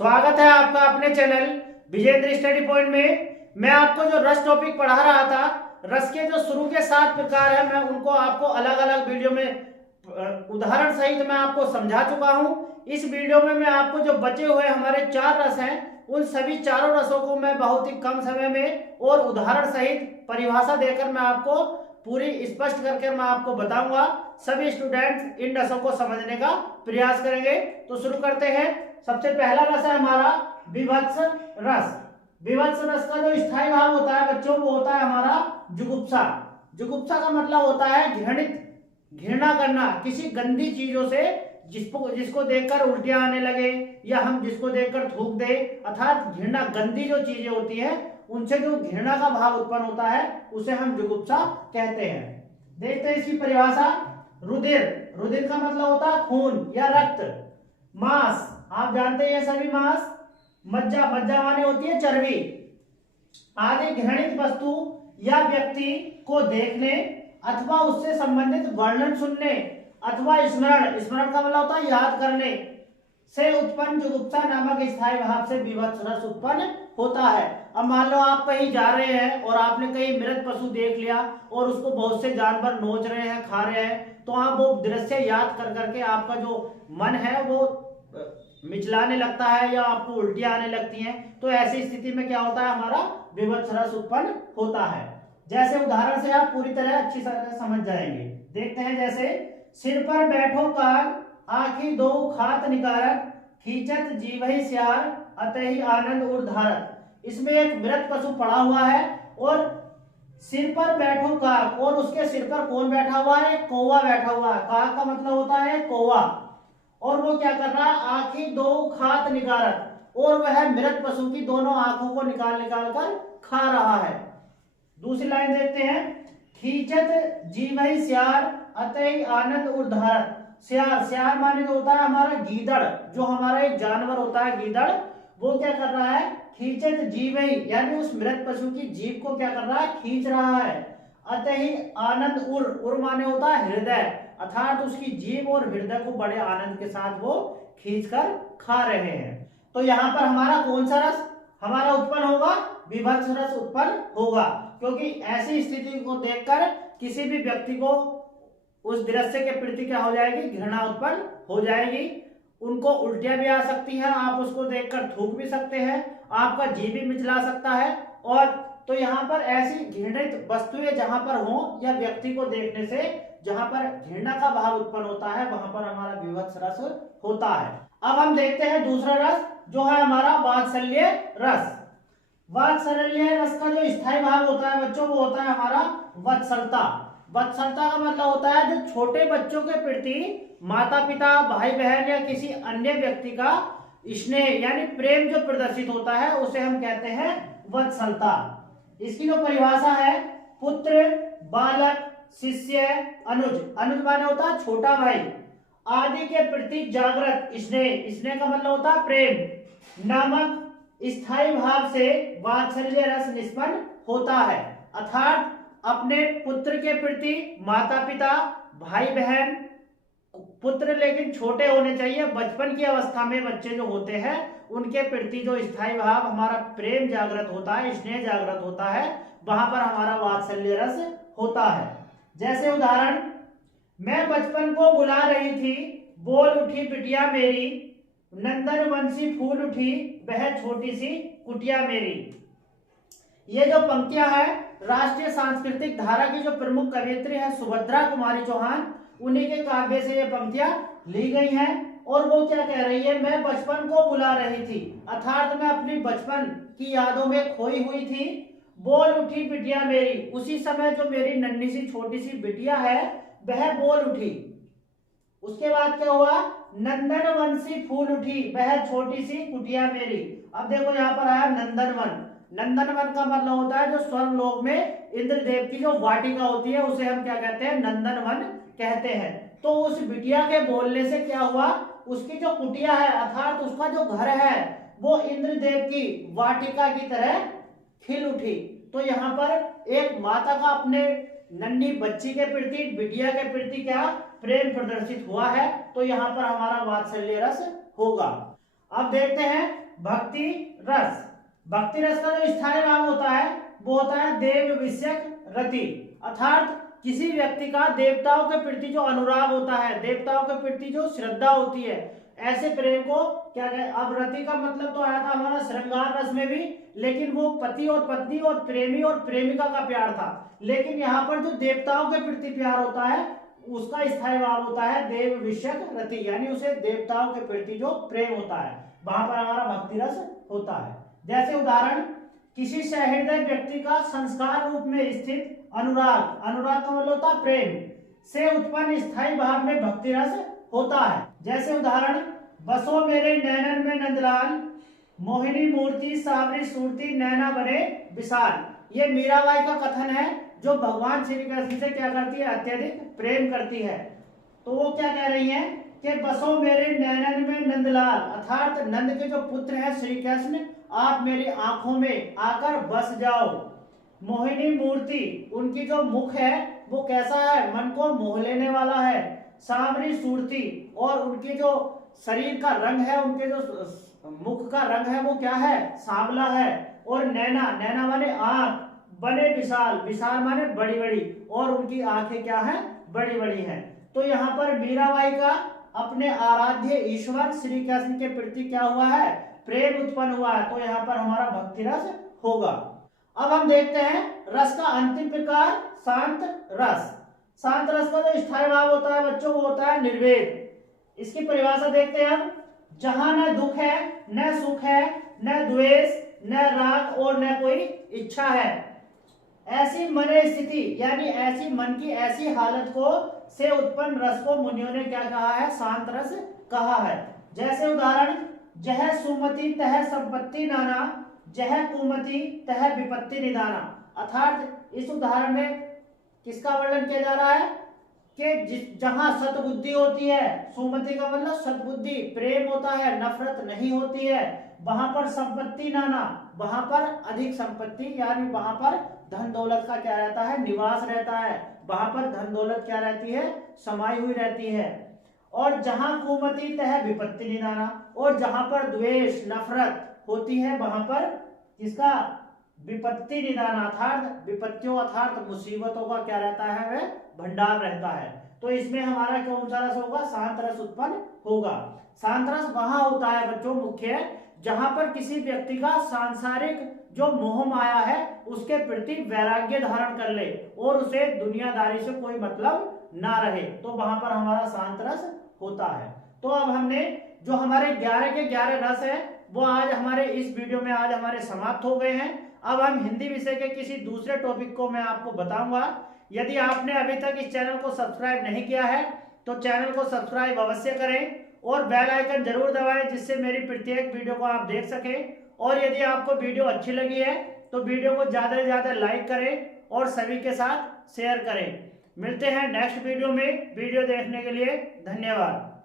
स्वागत है आपका अपने चैनल विजेंद्र स्टडी पॉइंट में। मैं आपको जो रस टॉपिक पढ़ा रहा था, रस के जो शुरू के 7 प्रकार हैं, मैं उनको आपको अलग अलग वीडियो में उदाहरण सहित मैं आपको समझा चुका हूं। इस वीडियो में मैं आपको जो बचे हुए हमारे 4 रस हैं, उन सभी चारों रसों को मैं बहुत ही कम समय में और उदाहरण सहित परिभाषा देकर मैं आपको पूरी स्पष्ट करके मैं आपको बताऊंगा। सभी स्टूडेंट्स इन रसों को समझने का प्रयास करेंगे। तो शुरू करते हैं। सबसे पहला रस है हमारा विभत्स रस। विभत्स रस का जो स्थायी भाव होता है बच्चों, वो होता है हमारा जुगुप्सा। जुगुप्सा का मतलब होता है घृणा करना किसी गंदी चीजों से, जिसको देखकर उल्टियां आने लगे या हम जिसको देखकर थूक दे, अर्थात घृणा, गंदी जो चीजें होती है उनसे जो घृणा का भाव उत्पन्न होता है उसे हम जुगुप्सा कहते हैं। देखते हैं इसकी परिभाषा। रुधिर, रुधिर का मतलब होता है खून या रक्त। मांस, आप जानते हैं सभी मांस। मज्जा, मज्जा माने होती है चर्बी। आदि घृणित वस्तु या व्यक्ति को देखने अथवा उससे संबंधित वर्णन सुनने अथवा स्मरण, स्मरण का मतलब होता है याद करने से उत्पन्न जुगुप्सा नामक स्थायी भाव से विभत्स रस उत्पन्न होता है। अब मान लो आप कहीं जा रहे हैं और आपने कहीं मृत पशु देख लिया और उसको बहुत से जानवर नोच रहे हैं, खा रहे हैं, तो आप वो दृश्य याद कर करके आपका जो मन है वो मिचलाने लगता है या आपको उल्टियां आने लगती हैं। तो ऐसी स्थिति में क्या होता है, हमारा विभत्स रस उत्पन्न होता है। जैसे उदाहरण से आप पूरी तरह अच्छी तरह समझ जाएंगे। देखते हैं, जैसे सिर पर बैठो कार, आखी दो खात निकारत, खींचत जीवहि स्यार, अतहि आनंद उर्धारत। इसमें एक मृत पशु पड़ा हुआ है और सिर पर बैठो काक, और उसके सिर पर कौन बैठा हुआ है? कौवा बैठा हुआ है। काक का मतलब होता है कौवा। और वो क्या कर रहा है? आंखें दो खात निकारत, और वह मृत पशु की दोनों आंखों को निकाल निकाल कर खा रहा है। दूसरी लाइन देखते हैं। खींचत जीवहि स्यार, अतहि आनंद उर्धारत। स्यार, स्यार माने जो होता है हमारा गीदड़, जो हमारा एक जानवर होता है गीदड़, वो क्या कर रहा है? खींचत जीवहि, यानी उस मृत पशु की जीभ को क्या कर रहा है? खींच रहा है। अतहि आनंद उर माने होता है हृदय, अर्थात उसकी जीभ और हृदय को बड़े आनंद के साथ वो खींचकर खा रहे हैं। तो यहाँ पर हमारा कौन सा रस हमारा उत्पन्न होगा? विभत्स रस उत्पन्न होगा, क्योंकि ऐसी स्थिति को देखकर किसी भी व्यक्ति को उस दृश्य के प्रति क्या हो जाएगी? घृणा उत्पन्न हो जाएगी। उनको उल्टियां भी आ सकती हैं, आप उसको देखकर थूक भी सकते हैं, आपका जी भी मिचला सकता है। और तो यहाँ पर ऐसी घृणित वस्तुएं जहां पर हो या व्यक्ति को देखने से जहां पर घृणा का भाव उत्पन्न होता है, वहां पर हमारा विभत्स रस होता है। अब हम देखते हैं दूसरा रस, जो है हमारा वात्सल्य रस। वात्सल्य रस का जो स्थायी भाव होता है बच्चों, वो होता है हमारा वत्सलता। वत्सलता का मतलब होता है जो छोटे बच्चों के प्रति माता पिता, भाई बहन या किसी अन्य व्यक्ति का स्नेह यानी प्रेम जो प्रदर्शित होता है, उसे हम कहते हैं वत्सलता। इसकी जो परिभाषा है, पुत्र, बालक, शिष्य, अनुज, अनुज माने होता है छोटा भाई, आदि के प्रति जागृत स्नेह, स्नेह का मतलब होता है प्रेम नामक स्थायी भाव से वात्सल्य रस निष्पन्न होता है। अर्थात अपने पुत्र के प्रति माता पिता, भाई बहन, पुत्र लेकिन छोटे होने चाहिए, बचपन की अवस्था में बच्चे जो होते हैं उनके प्रति जो स्थायी भाव हमारा प्रेम जागृत होता है, स्नेह जागृत होता है, वहां पर हमारा वात्सल्य रस होता है। जैसे उदाहरण, मैं बचपन को बुला रही थी, बोल उठी बिटिया मेरी, नंदन वंशी फूल उठी, वह छोटी सी कुटिया मेरी। ये जो पंक्तियां है, राष्ट्रीय सांस्कृतिक धारा की जो प्रमुख कवयित्री है सुभद्रा कुमारी चौहान, उन्हीं के काव्य से ये पंक्तियां ली गई हैं। और वो क्या कह रही है? मैं बचपन को बुला रही थी, अर्थात मैं अपनी बचपन की यादों में खोई हुई थी। बोल उठी बिटिया मेरी, उसी समय जो मेरी नन्ही सी छोटी सी बिटिया है वह बोल उठी। उसके बाद क्या हुआ? नंदन वंशी फूल उठी, वह छोटी सी कुटिया मेरी। अब देखो यहाँ पर आया नंदनवन। नंदनवन का मतलब होता है जो स्वर्ग लोक में इंद्रदेव की जो वाटिका होती है, उसे हम क्या कहते हैं? नंदनवन कहते हैं। तो उस बिटिया के बोलने से क्या हुआ? उसकी जो कुटिया है अर्थात उसका जो घर है वो इंद्रदेव की वाटिका की तरह खिल उठी। तो यहाँ पर एक माता का अपने नन्ही बच्ची के प्रति, बिटिया के प्रति क्या प्रेम प्रदर्शित हुआ है, तो यहाँ पर हमारा वात्सल्य रस होगा। अब देखते हैं भक्ति रस। भक्ति रस का जो स्थायी भाव होता है वो होता है देव विषयक रति, अर्थात किसी व्यक्ति का देवताओं के प्रति जो अनुराग होता है, देवताओं के प्रति जो श्रद्धा होती है, ऐसे प्रेम को क्या कहते हैं। अब रति का मतलब तो आया था हमारा श्रृंगार रस में भी, लेकिन वो पति और पत्नी और प्रेमी और प्रेमिका का प्यार था। लेकिन यहाँ पर जो देवताओं के प्रति प्यार होता है उसका स्थायी भाव होता है देव विषयक रति, यानी उसे देवताओं के प्रति जो प्रेम होता है वहां पर हमारा भक्ति रस होता है। जैसे उदाहरण, किसी सहृदय व्यक्ति का संस्कार रूप में स्थित अनुराग, अनुराग का मतलब होता है प्रेम, से उत्पन्न स्थायी भाव में भक्ति रस होता है। जैसे उदाहरण, बसो मेरे नैनन में नंदलाल, मोहिनी मूर्ति सावरी सूरती नैना बने विशाल। ये मीराबाई का कथन है जो भगवान श्री कृष्ण से क्या करती है, अत्यधिक प्रेम करती है। तो वो क्या कह रही हैं कि बसो मेरे नैनन में नंदलाल, अर्थात नंद के जो पुत्र हैं श्री कृष्ण, आप मेरी आंखों में आकर बस जाओ। मोहिनी मूर्ति, उनकी जो मुख है वो कैसा है, मन को मोह लेने वाला है। सांवरी सूरती, और उनकी जो शरीर का रंग है, उनके जो मुख का रंग है वो क्या है, सांवला है। और नैना, नैना माने आंख, बने विशाल, विशाल माने बड़ी बड़ी, और उनकी आंखें क्या है, बड़ी बड़ी हैं। तो यहाँ पर मीराबाई का अपने आराध्य ईश्वर श्री कृष्ण के प्रति क्या हुआ है, प्रेम उत्पन्न हुआ है। तो यहाँ पर हमारा भक्ति रस होगा। अब हम देखते हैं रस का अंतिम प्रकार शांत रस। शांत रस का जो स्थायी भाव होता है बच्चों वो होता है निर्वेद। इसकी परिभाषा देखते हैं हम, जहां न दुख है, न सुख है, न द्वेष, न राग और न कोई इच्छा है, ऐसी मन स्थिति, यानी ऐसी मन की ऐसी हालत को से उत्पन्न रस को मुनियों ने क्या कहा है, शांत रस कहा है। जैसे उदाहरण, जह सुमति तह संपत्ति नाना, जह कुमति तह विपत्ति निदाना। अर्थात इस उदाहरण में किसका वर्णन किया जा रहा है कि जहां सतबुद्धि होती है, सुमति का मतलब सतबुद्धि, प्रेम होता है, नफरत नहीं होती है, वहां पर संपत्ति नाना, वहां पर अधिक संपत्ति, यानी वहां पर धन दौलत का क्या रहता है, निवास रहता है, वहां पर धन दौलत क्या रहती है, समाई हुई रहती है। और जहां कुमति तह विपत्ति निदाना, और जहां पर द्वेष नफरत होती है वहां पर किसका, विपत्ति निदान, अर्थात विपत्तियों अर्थात मुसीबतों का क्या रहता है, वह भंडार रहता है। तो इसमें हमारा कौन सा रस होगा, शांत रस उत्पन्न होगा। शांत रस वहां होता है बच्चों मुख्य जहां पर किसी व्यक्ति का सांसारिक जो मोह माया है उसके प्रति वैराग्य धारण कर ले और उसे दुनियादारी से कोई मतलब ना रहे, तो वहां पर हमारा शांत रस होता है। तो अब हमने जो हमारे 11 के 11 रस है वो आज हमारे इस वीडियो में आज हमारे समाप्त हो गए हैं। अब हम हिंदी विषय के किसी दूसरे टॉपिक को मैं आपको बताऊंगा। यदि आपने अभी तक इस चैनल को सब्सक्राइब नहीं किया है तो चैनल को सब्सक्राइब अवश्य करें और बेल आइकन जरूर दबाएं जिससे मेरी प्रत्येक वीडियो को आप देख सकें। और यदि आपको वीडियो अच्छी लगी है तो वीडियो को ज़्यादा से ज़्यादा लाइक करें और सभी के साथ शेयर करें। मिलते हैं नेक्स्ट वीडियो में। वीडियो देखने के लिए धन्यवाद।